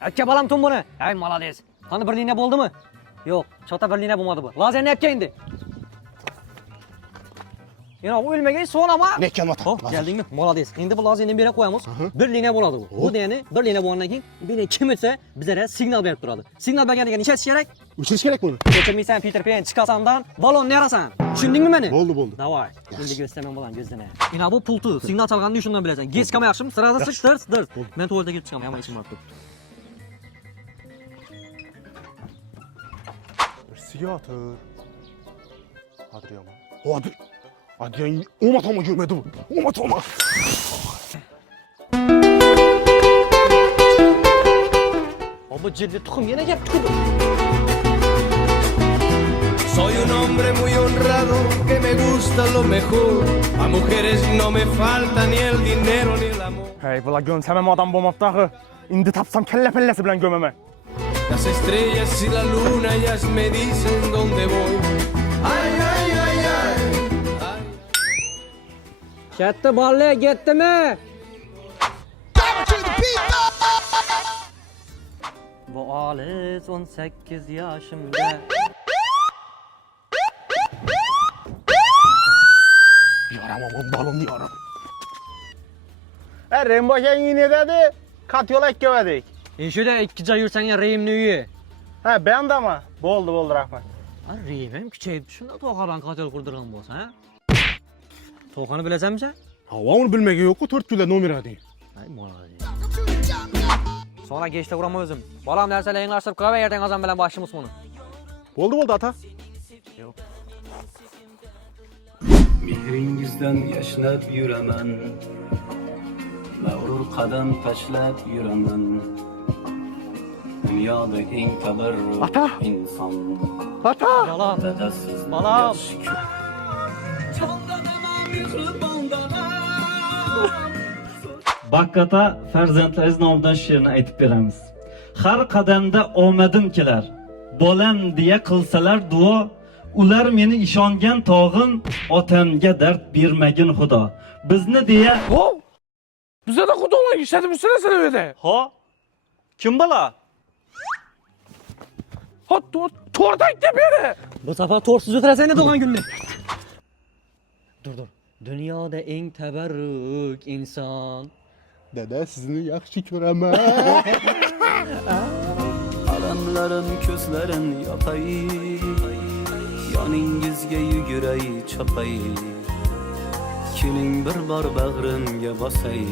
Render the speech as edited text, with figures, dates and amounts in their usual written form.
Aka balam tun buni. Ay malades. Qani bir liniya bo'ldimi? Yo'q, chota bir liniya bo'lmadi bu. Lazerni yapga endi. Yana o'lmagan son ama. Ne kelmata? Hop, geldingmi? Malades. Endi bu lazerni bera qo'yamiz. Bir liniya bo'ladi bu. Bu degani bir liniya bo'lgandan keyin beni kim etsa bizlarga signal berib turadi. Signal berganiga nechasi kerak? Uçuruş gerek bunu. Geçirmiysen Peter Pan chiqasandan balonni yarasan. Tushundingmi meni? Oldu. Davay. Endi göstermem bolan gözleme. Ina bu pultu signal chalganini shundan bilasan. Geskama yaxshimi? Sırada sıçtır. Men to'g'rida kelib chiqaman, hamma ishim bor. Siyatır. Adriana. O Adrian omatama görmedi bu. Omatama. Bu cilli tuxum yana gap tuxum. Soy un hombre muy honrado que me gusta lo mejor. A mujeres no me falta ni el dinero ni el amor. Hey, bula gömsemem adam bomaptagı. İndi tapsam kelle pellesi bilen gömeme. Las estrellas y la luna ellas me dicen dónde voy. Ay, ay, ay, ay. Katta bolla ketdimi? Bu olis 18 yoshimda. Yaramamın balonu yaram. Rainbow yine dedi. Kat yola ekkemedik. Şöyle ikki joy yursang Reymni uyi. Ha, ben de ama. Boldu rahmat. Ha, Reymim kuchayib shunda to'g'adan qatil qurdirgan bo'lsa, ha? To'g'ani bilasanmi? Hava onu bilmege yok ku 4 güle nomer hadi. Ay malades. Sonra geçte uğrama özüm. Balam narsalar yanglashtirib qo'yib, ertaga azon bilan boshimiz buni. Oldu ata. Mehringizdan yashnab yuraman, mag'rur qadam tashlab yuraman. Dunyoda eng tabarruk Ata! inson. Ata! Balam. Dadasiz Balam. Bakkata farzandlaringiz nomidan she'rni aytib beramiz. Har qadamda omadim kelar. Bolam deya qilsalar duo, ular meni ishongan tog'im, otamga dard bermagin xudo. Bizni deya Bize de kudolan işledim üstüne öyle. ha kim bala? Ha, torda gitti beni. Bu sefer torsuz o'tirasan doğan günde. Dur. Dünyada en teberrük insan. Dede sizini yakşı köreme. Aramların ko'zlarin yopay, yoningizga yuguray chopay. Keling bir bor bag'rimga bosay.